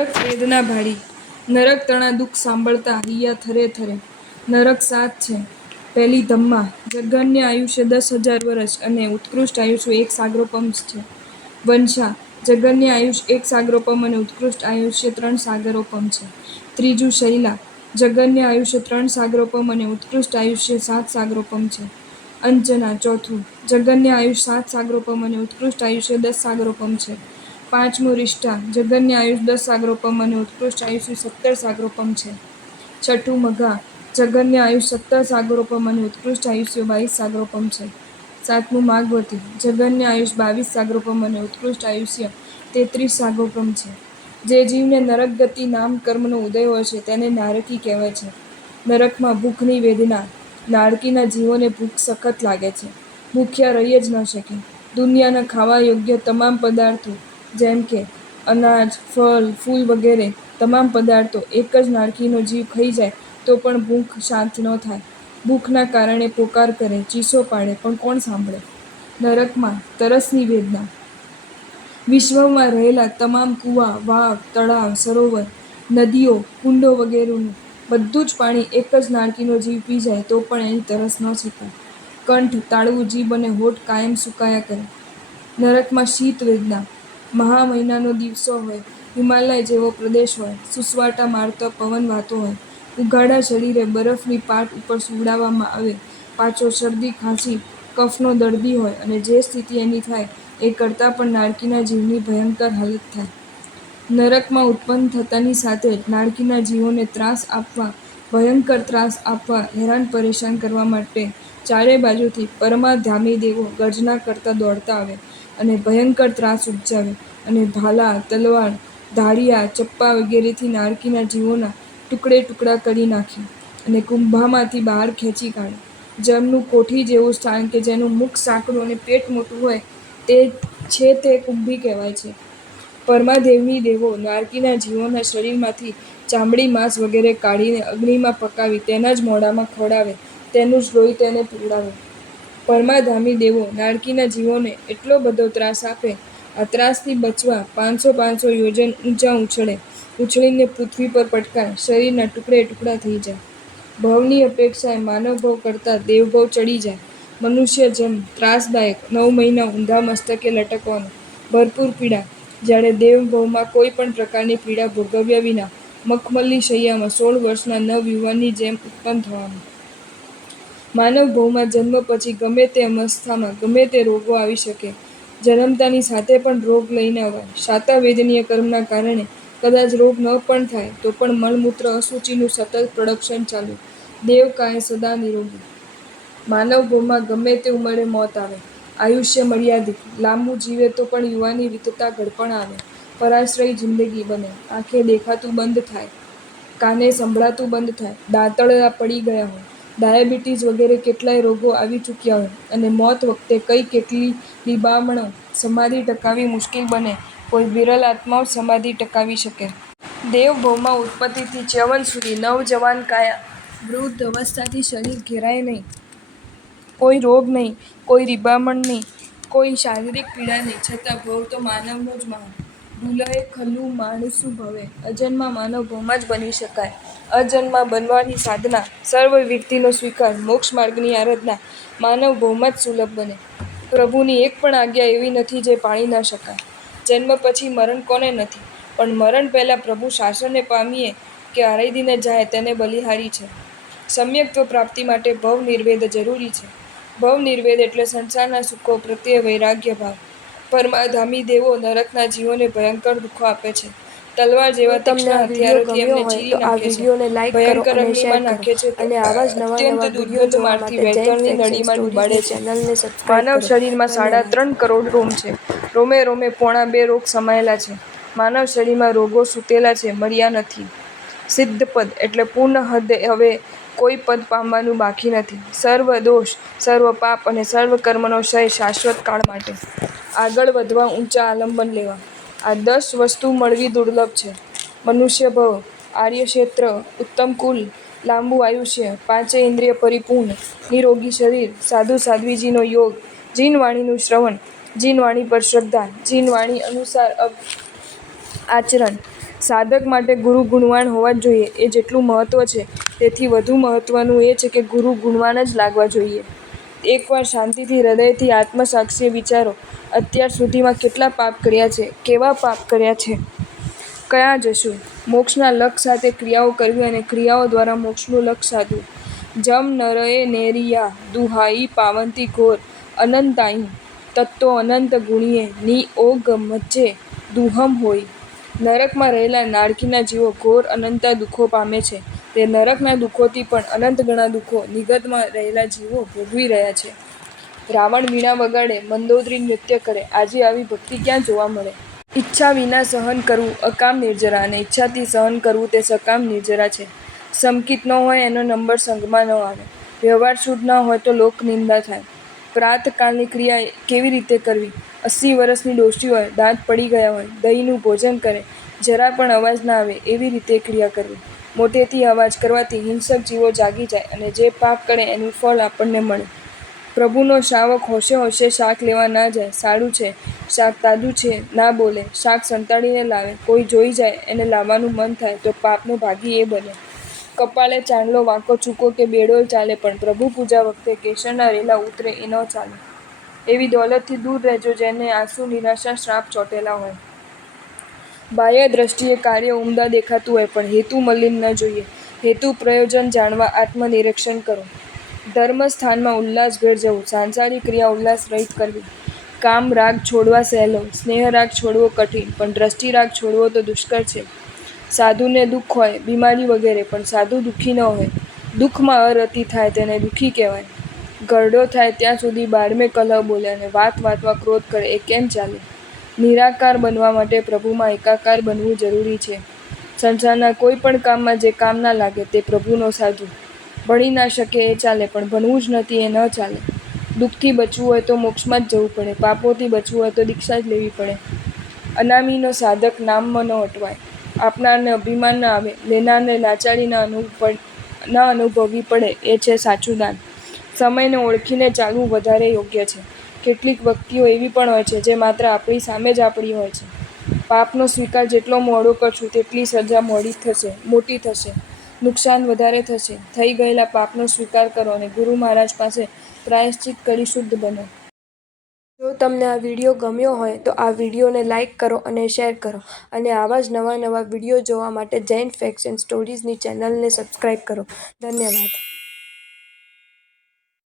નરક વેદના ભાળી, નરક તણા દુઃખ સાંભળતા હૈયા થરે થરે. નરક 7 છે. પહેલી ધમ્મા, જઘન્ય આયુષ્ય 10,000 વર્ષ અને ઉત્કૃષ્ટ આયુષ્ય 1 સાગરોપમ છે. વંશા, જઘન્ય આયુષ્ય 1 સાગરોપમ અને ઉત્કૃષ્ટ આયુષ્ય 3 સાગરોપમ છે. ત્રીજું શૈલા, જઘન્ય આયુષ્ય 3 સાગરોપમ અને ઉત્કૃષ્ટ આયુષ્ય 7 સાગરોપમ છે. અંજના, ચોથું, જઘન્ય આયુષ્ય 7 સાગરોપમ અને ઉત્કૃષ્ટ આયુષ્ય 10 સાગરોપમ છે. પાંચમું રિષ્ટા, જઘન્ય આયુષ્ય 10 સાગરોપમ અને ઉત્કૃષ્ટ આયુષ્ય 17 સાગરોપમ છે. છઠ્ઠું મઘા, જઘન્ય આયુષ્ય 17 સાગરોપમ અને ઉત્કૃષ્ટ આયુષ્ય 22 સાગરોપમ છે. સાતમું માગવતી, જઘન્ય આયુષ્ય 22 સાગરોપમ અને ઉત્કૃષ્ટ આયુષ્ય 33 સાગરોપમ છે. જે જીવને નરક ગતિ નામ કર્મનો ઉદય હોય છે તેને નારકી કહેવાય છે. નરકમાં ભૂખની વેદના, નારકીના જીવોને ભૂખ સખત લાગે છે. ભૂખ્યા રહી જ ન શકે. દુનિયાના ખાવા યોગ્ય તમામ પદાર્થો જેમ કે અનાજ, ફળ, ફૂલ વગેરે તમામ પદાર્થો એક જ નારકીનો જીવ ખાઈ જાય તો પણ ભૂખ શાંત ન થાય. ભૂખના કારણે પોકાર કરે, ચીસો પાડે, પણ કોણ સાંભળે? નરકમાં તરસની વેદના, વિશ્વમાં રહેલા તમામ કૂવા, વાવ, તળાવ, સરોવર, નદીઓ, કુંડો વગેરેનું બધું જ પાણી એક જ નારકીનો જીવ પી જાય તો પણ એની તરસ ન છીપાય. કંઠ, તાળવું, જીભ અને હોઠ કાયમ સૂકાયા કરે. નરકમાં શીત વેદના, મહા મહિનાનો દિવસો હોય, હિમાલય જેવો પ્રદેશ હોય, સુસવાટા મારતો પવન વાતો હોય, ઉઘાડા શરીરે બરફની પાટ ઉપર સુવડાવવામાં આવે, પાછો શરદી, ખાંસી, કફનો દર્દી હોય અને જે સ્થિતિ એની થાય એ કરતાં પણ નારકીના જીવની ભયંકર હાલત થાય. નરકમાં ઉત્પન્ન થતાની સાથે જ નારકીના જીવોને ત્રાસ આપવા, ભયંકર ત્રાસ આપવા, હેરાન પરેશાન કરવા માટે ચારે બાજુથી પરમાધામી દેવો ગર્જના કરતા દોડતા આવે અને ભયંકર ત્રાસ ઉપજાવે અને ભાલા, તલવાર, ધારિયા, ચપ્પા વગેરેથી નારકીના જીવોના ટુકડે ટુકડા કરી નાખે અને કુંભામાંથી બહાર ખેંચી કાઢે. જમનું કોઠી જેવું સ્થાન કે જેનું મુખ સાંકડું અને પેટ મોટું હોય તે છે તે કુંભી કહેવાય છે. પરમાદેવી દેવો નારકીના જીવોના શરીરમાંથી ચામડી, માંસ વગેરે કાઢીને અગ્નિમાં પકાવી તેના જ મોઢામાં ખવડાવે, તેનું જ લોહી તેને પીવડાવે. પરમાધામી દેવો નારકીના જીવોને એટલો બધો ત્રાસ આપે, આ ત્રાસથી બચવા 500 યોજન ઊંચા ઉછળે, ઉછળીને પૃથ્વી પર પટકાય, શરીરના ટુકડે ટુકડા થઈ જાય. ભવની અપેક્ષાએ માનવ ભવ કરતાં દેવભવ ચડી જાય. મનુષ્ય જન્મ ત્રાસદાયક, 9 મહિના ઊંધા મસ્તકે લટકવાનું, ભરપૂર પીડા, જ્યારે દેવભવમાં કોઈ પણ પ્રકારની પીડા ભોગવ્યા વિના મખમલી શૈયામાં 16 વર્ષના નવયુવાનની જેમ ઉત્પન્ન થવાનું. માનવ ભવમાં જન્મ પછી ગમે તે અવસ્થામાં ગમે તે રોગો આવી શકે. જન્મતાની સાથે પણ રોગ લઈને અવાય. શાતાવેદનીય કર્મના કારણે કદાચ રોગ ન પણ થાય તો પણ મળમૂત્ર અશુચિનું સતત પ્રોડક્શન ચાલુ. દેવકાય સદા નિરોગી. માનવ ભવમાં ગમે તે ઉંમરે મોત આવે. આયુષ્ય મર્યાદિત. લાંબુ જીવે તો પણ યુવાની વીતતા ઘડપણ આવે. પરાશ્રયી જિંદગી બને. આંખે દેખાતું બંધ થાય, કાને સંભળાતું બંધ થાય, દાંતરડા પડી ગયા હોય, ડાયાબિટીસ વગેરે કેટલાય રોગો આવી ચૂક્યા હોય અને મોત વખતે કેટલી લીબામણો સમાધિ ટકાવવી મુશ્કેલ બને, કોઈ વિરલ આત્માઓ જ સમાધિ ટકાવી શકે. દેવભવમાં ઉત્પત્તિથી ચ્યવન સુધી નવજવાન કાયા, વૃદ્ધ અવસ્થાથી શરીર ઘેરાય નહીં, કોઈ રોગ નહીં, કોઈ રીબામણ નહીં, કોઈ શારીરિક પીડા નહીં, છતાં ભવ તો માનવનો જ મહાન. ભૂલયે ખલું માણસું ભવે. અજન્મા માનવ ભવમાં જ બની શકાય. અજન્મા બનવાની સાધના, સર્વવિરતિનો સ્વીકાર, મોક્ષ માર્ગની આરાધના માનવ ભવમાં જ સુલભ બને. પ્રભુની એક પણ આજ્ઞા એવી નથી જે પાળી ન શકાય. જન્મ પછી મરણ કોને નથી, પણ મરણ પહેલાં પ્રભુ શાસનને પામીએ કે આરાધીને જાય તેને બલિહારી છે. સમ્યક્ત્વ પ્રાપ્તિ માટે ભવ નિર્વેદ જરૂરી છે. ભવ નિર્વેદ એટલે સંસારના સુખો પ્રત્યે વૈરાગ્ય ભાવ. પરમાધામી દેવો નરકના જીવોને ભયંકર દુઃખો આપે છે. તલવાર જેવા તીક્ષ્ણ હથિયારોથી એમને ચીરી નાખે છે, ભયંકર અગ્નિમાં નાખે છે તો અત્યંત દુર્ગંધ મારતી વેતરણની નળીમાં ડૂબાડે છે. માનવ શરીરમાં 3.5 કરોડ રોમ છે. રોમે રોમે 1.25 રોગ સમાયેલા છે. માનવ શરીરમાં રોગો સૂતેલા છે, મર્યા નથી. સિદ્ધપદ એટલે પૂર્ણ હદે હવે કોઈ પદ પામવાનું બાકી નથી. સર્વ દોષ, સર્વ પાપ અને સર્વ કર્મનો ક્ષય શાશ્વત કાળ માટે. આગળ વધવા, ઊંચા આલંબન લેવા. આ 10 વસ્તુ મળવી દુર્લભ છે. મનુષ્ય ભવ, આર્યક્ષેત્ર, ઉત્તમ કુલ, લાંબુ આયુષ્ય, 5 ઇન્દ્રિય પરિપૂર્ણ, નિરોગી શરીર, સાધુ સાધ્વીજીનો યોગ, જીન વાણીનું શ્રવણ, જીન વાણી પર શ્રદ્ધા, જીન વાણી અનુસાર આચરણ, સાધક માટે ગુરુ ગુણવાન હોવા જ જોઈએ. એ જેટલું મહત્વ છે તેથી વધુ મહત્વનું એ છે કે ગુરુ ગુણવાન જ લાગવા જોઈએ. એકવાર શાંતિથી હૃદયથી આત્મસાક્ષીએ વિચારો, અત્યાર સુધીમાં કેટલા પાપ કર્યા છે, કેવા પાપ કર્યા છે, ક્યાં જશું? મોક્ષના લક્ષ્ય સાથે ક્રિયાઓ કરવી અને ક્રિયાઓ દ્વારા મોક્ષનું લક્ષ્ય સાધવું. જમ નરએ નેરિયા દુહાઈ પાવંતી ઘોર અનંતાઈ તત્તો અનંત ગુણીએ ની ઓગ મજ્જે દુહમ હોય. નરકમાં રહેલા નાળકીના જીવો ઘોર અનંતા દુઃખો પામે છે. તે નરકના દુઃખોથી પણ અનંત ગણા દુઃખો નિગતમાં રહેલા જીવો ભોગવી રહ્યા છે. રાવણ વીણા વગાડે, મંદોદરી નૃત્ય કરે, આજે આવી ભક્તિ ક્યાં જોવા મળે? ઈચ્છા વિના સહન કરવું અકામ નિર્જરા અને ઈચ્છાથી સહન કરવું તે સકામ નિર્જરા છે. સમકિત ન હોય એનો નંબર સંગમાં ન આવે. વ્યવહાર શુદ્ધ ન હોય તો લોક નિંદા થાય. પ્રાતકાળની ક્રિયા કેવી રીતે કરવી? 80 વર્ષની ડોશી હોય, દાંત પડી ગયા હોય, દહીંનું ભોજન કરે, જરા પણ અવાજ ના આવે એવી રીતે ક્રિયા કરવી. મોટેથી અવાજ કરવાથી હિંસક જીવો જાગી જાય અને જે પાપ કરે એનું ફળ આપણને મળે. પ્રભુનો શાવક હોશે હોશે શાક લેવા ના જાય. સાડું છે, શાક તાજું છે, ના બોલે, શાક સંતાડીને લાવે, કોઈ જોઈ જાય એને લાવવાનું મન થાય તો પાપનો ભાગી એ બને. કપાળે ચાંદલો વાંકો ચૂકો કે બેડોલ ચાલે પણ પ્રભુ પૂજા વખતે કેસરના રેલા ઉતરે એ ન ચાલે. એવી દોલતથી દૂર રહેજો જેને આંસુ, નિરાશા, શ્રાપ ચોંટેલા હોય. બાહ્ય દ્રષ્ટિએ કાર્ય ઉમદા દેખાતું હોય પણ હેતુ મલિન ન જોઈએ. હેતુ પ્રયોજન જાણવા આત્મનિરીક્ષણ કરો. ધર્મસ્થાનમાં ઉલ્લાસભેર જવું, સાંસારિક ક્રિયા ઉલ્લાસ રહિત કરવી. કામ રાગ છોડવા સહેલો, સ્નેહ રાગ છોડવો કઠિન, પણ દ્રષ્ટિ રાગ છોડવો તો દુષ્કર છે. સાધુને દુઃખ હોય, બીમારી વગેરે, પણ સાધુ દુઃખી ન હોય. દુઃખમાં અરતિ થાય તેને દુઃખી કહેવાય. ઘરડો થાય ત્યાં સુધી બારમે કલહ બોલે અને વાત વાતમાં ક્રોધ કરે એ કેમ ચાલે? નિરાકાર બનવા માટે પ્રભુમાં એકાકાર બનવું જરૂરી છે. સંસારના કોઈ પણ કામમાં જે કામ ના લાગે તે પ્રભુનો સાધુ. ભણી ના શકે એ ચાલે પણ ભણવું જ નથી એ ન ચાલે. દુઃખથી બચવું હોય તો મોક્ષમાં જ જવું પડે, પાપોથી બચવું હોય તો દીક્ષા જ લેવી પડે. અનામીનો સાધક નામમાં ન અટવાય. આપનારને અભિમાન ન આવે, લેનારને લાચારી ના અનુભવવી પડે એ છે સાચું દાન. સમયને ઓળખીને ચાલવું વધારે યોગ્ય છે. કેટલીક વ્યક્તિઓ એવી પણ હોય છે જે માત્ર આપણી સામે જ આપણી હોય છે. પાપનો સ્વીકાર જેટલો મોડો કરશું તેટલી સજા મોટી થશે, નુકસાન વધારે થશે. થઈ ગયેલા પાપનો સ્વીકાર કરો અને ગુરુ મહારાજ પાસે પ્રાયશ્ચિત કરી શુદ્ધ બનો. જો તમને આ વિડીયો ગમ્યો હોય તો આ વિડીયોને લાઇક કરો અને શેર કરો અને આવા જ નવા વિડીયો જોવા માટે જૈન ફેક્ટ્સ એન્ડ સ્ટોરીઝની ચેનલને સબસ્ક્રાઇબ કરો. ધન્યવાદ.